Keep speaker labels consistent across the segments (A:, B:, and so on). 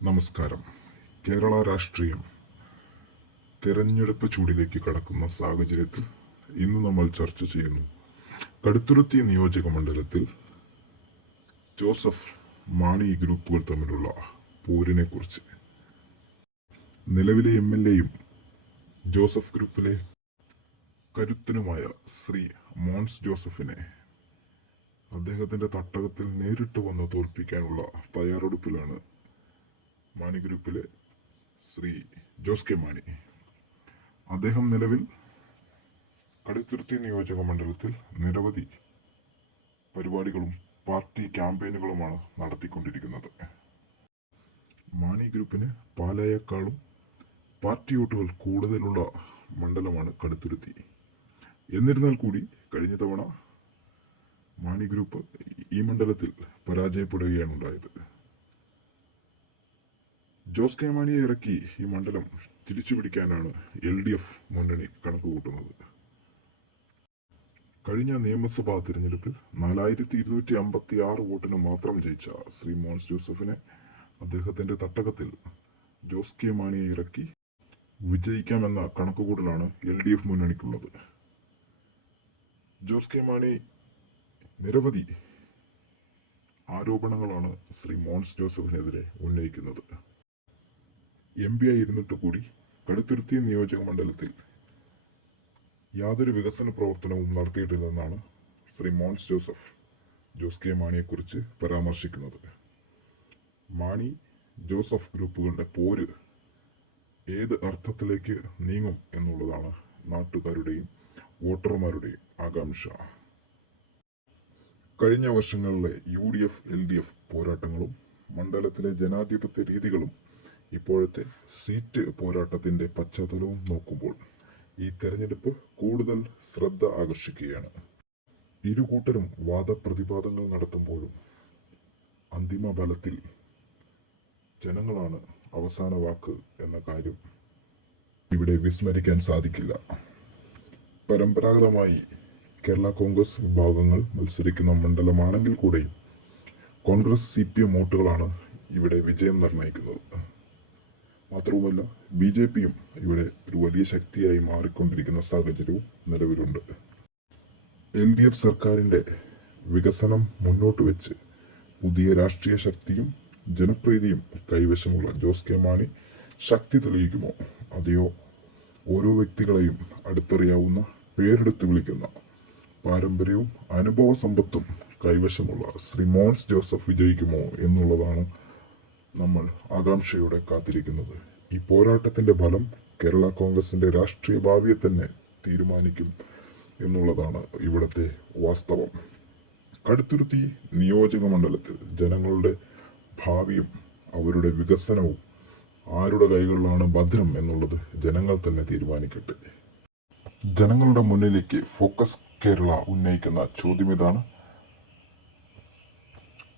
A: നമസ്കാരം. കേരള രാഷ്ട്രീയം തിരഞ്ഞെടുപ്പ് ചൂടിലേക്ക് കടക്കുന്ന സാഹചര്യത്തിൽ ഇന്ന് നമ്മൾ ചർച്ച ചെയ്യുന്നു. കടുത്തുരുത്തി നിയോജക മണ്ഡലത്തിൽ ജോസഫ് മാണി ഗ്രൂപ്പുകൾ തമ്മിലുള്ള പോരിനെ കുറിച്ച് നിലവിലെ എം എൽ എയും ജോസഫ് ഗ്രൂപ്പിലെ കരുത്തനുമായ ശ്രീ മോൺസ് ജോസഫിനെ അദ്ദേഹത്തിന്റെ തട്ടകത്തിൽ നേരിട്ട് വന്ന് തോൽപ്പിക്കാനുള്ള തയ്യാറെടുപ്പിലാണ് മാണി ഗ്രൂപ്പിലെ ശ്രീ ജോസ് കെ മാണി. അദ്ദേഹം നിലവിൽ കടുത്തുരുത്തി നിയോജക മണ്ഡലത്തിൽ നിരവധി പരിപാടികളും പാർട്ടി ക്യാമ്പയിനുകളുമാണ് നടത്തിക്കൊണ്ടിരിക്കുന്നത്. മാണി ഗ്രൂപ്പിന് പാലായേക്കാളും പാർട്ടി വോട്ടുകൾ കൂടുതലുള്ള മണ്ഡലമാണ് കടുത്തുരുത്തി. എന്നിരുന്നാൽ കൂടി കഴിഞ്ഞ തവണ മാണി ഗ്രൂപ്പ് ഈ മണ്ഡലത്തിൽ പരാജയപ്പെടുകയാണ് ഉണ്ടായത്. ജോസ് കെ മാണിയെ ഇറക്കി ഈ മണ്ഡലം തിരിച്ചു പിടിക്കാനാണ് എൽ ഡി എഫ് മുന്നണി കണക്ക് കൂട്ടുന്നത്. കഴിഞ്ഞ നിയമസഭാ തിരഞ്ഞെടുപ്പിൽ നാലായിരത്തി ഇരുന്നൂറ്റി അമ്പത്തി ആറ് വോട്ടിന് മാത്രം ജയിച്ച ശ്രീ മോൻസ് ജോസഫിനെ അദ്ദേഹത്തിന്റെ തട്ടകത്തിൽ ജോസ് കെ മാണിയെ ഇറക്കി വിജയിക്കാമെന്ന കണക്കുകൂട്ടലാണ് എൽ ഡി എഫ് മുന്നണിക്കുള്ളത്. ജോസ് കെ മാണി നിരവധി ആരോപണങ്ങളാണ് ശ്രീ മോൻസ് ജോസഫിനെതിരെ ഉന്നയിക്കുന്നത്. എം പി ആയിരുന്നിട്ട് കൂടി കടുത്തിരുത്തി നിയോജക മണ്ഡലത്തിൽ യാതൊരു വികസന പ്രവർത്തനവും നടത്തിയിട്ടില്ലെന്നാണ് ശ്രീ മോൻസ് ജോസഫ് ജോസ് കെ മാണിയെക്കുറിച്ച് പരാമർശിക്കുന്നത്. മാണി ജോസഫ് ഗ്രൂപ്പുകളുടെ പോര് ഏത് അർത്ഥത്തിലേക്ക് നീങ്ങും എന്നുള്ളതാണ് നാട്ടുകാരുടെയും വോട്ടർമാരുടെയും ആകാംക്ഷ. കഴിഞ്ഞ വർഷങ്ങളിലെ U D F L D F പോരാട്ടങ്ങളും മണ്ഡലത്തിലെ ജനാധിപത്യ രീതികളും ഇപ്പോഴത്തെ സീറ്റ് പോരാട്ടത്തിന്റെ പശ്ചാത്തലവും നോക്കുമ്പോൾ ഈ തെരഞ്ഞെടുപ്പ് കൂടുതൽ ശ്രദ്ധ ആകർഷിക്കുകയാണ്. ഇരു കൂട്ടരും വാദപ്രതിവാദങ്ങൾ നടത്തുമ്പോഴും അന്തിമ ബലത്തിൽ ജനങ്ങളാണ് അവസാന വാക്ക് എന്ന കാര്യം ഇവിടെ വിസ്മരിക്കാൻ സാധിക്കില്ല. പരമ്പരാഗതമായി കേരള കോൺഗ്രസ് വിഭാഗങ്ങൾ മത്സരിക്കുന്ന മണ്ഡലമാണെങ്കിൽ കൂടെയും കോൺഗ്രസ് സി പി എം വോട്ടുകളാണ് ഇവിടെ വിജയം നിർണയിക്കുന്നത്. മാത്രവുമല്ല ബി ജെ പിയും ഇവിടെ ഒരു വലിയ ശക്തിയായി മാറിക്കൊണ്ടിരിക്കുന്ന സാഹചര്യവും നിലവിലുണ്ട്. എൽ ഡി എഫ് സർക്കാരിന്റെ വികസനം മുന്നോട്ട് വെച്ച് പുതിയ രാഷ്ട്രീയ ശക്തിയും ജനപ്രീതിയും കൈവശമുള്ള ജോസ് കെ മാണി ശക്തി തെളിയിക്കുമോ? അതെയോ ഓരോ വ്യക്തികളെയും അടുത്തറിയാവുന്ന പേരെടുത്ത് വിളിക്കുന്ന പാരമ്പര്യവും അനുഭവ സമ്പത്തും കൈവശമുള്ള ശ്രീ മോൻസ് ജോസഫ് വിജയിക്കുമോ എന്നുള്ളതാണ് നമ്മൾ ആകാംക്ഷയോടെ കാത്തിരിക്കുന്നത്. ഈ പോരാട്ടത്തിന്റെ ഫലം കേരള കോൺഗ്രസിന്റെ രാഷ്ട്രീയ ഭാവിയെ തന്നെ തീരുമാനിക്കും എന്നുള്ളതാണ് ഇവിടുത്തെ വാസ്തവം. കടുത്തുരുത്തി നിയോജക മണ്ഡലത്തിൽ ജനങ്ങളുടെ ഭാവിയും അവരുടെ വികസനവും ആരുടെ കൈകളിലാണ് ഭദ്രം എന്നുള്ളത് ജനങ്ങൾ തന്നെ തീരുമാനിക്കട്ടെ. ജനങ്ങളുടെ മുന്നിലേക്ക് ഫോക്കസ് കേരള ഉന്നയിക്കുന്ന ചോദ്യം ഇതാണ്.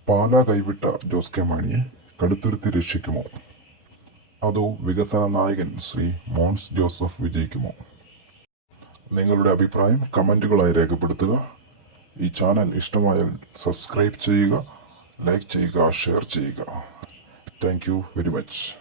A: പാല കൈവിട്ട ജോസ് കെ മാണിയെ കടുത്തുരുത്തി രക്ഷിക്കുമോ? അതോ വികസന നായകൻ ശ്രീ മോൺസ് ജോസഫ് വിജയിക്കുമോ? നിങ്ങളുടെ അഭിപ്രായം കമന്റുകളായി രേഖപ്പെടുത്തുക. ഈ ചാനൽ ഇഷ്ടമായാൽ സബ്സ്ക്രൈബ് ചെയ്യുക ലൈക്ക് ചെയ്യുക ഷെയർ ചെയ്യുക. Thank you very much.